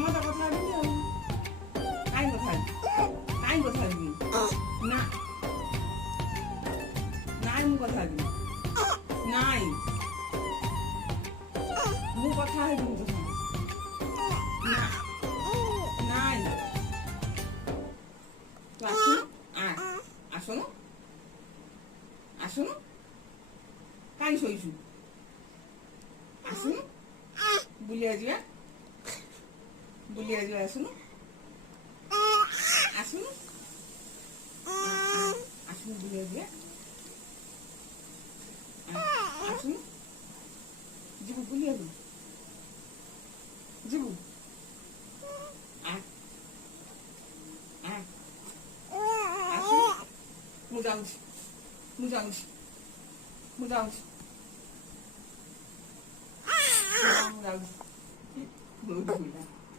মজা কথা বলি কাই কথা বলি না নাই মু কথা বলি নাই মু কথা বলি না নাই আসুন আসুন কাই শোইছু আসুন বুলিয়া ଯିବା আসুন আসুন আসুন বুলিয়া ଯିବା আসুন ଯିବୁ ବୁଲିବାକୁ ଯିବୁ ମୁଁ ଯାଉଛି ବହୁତ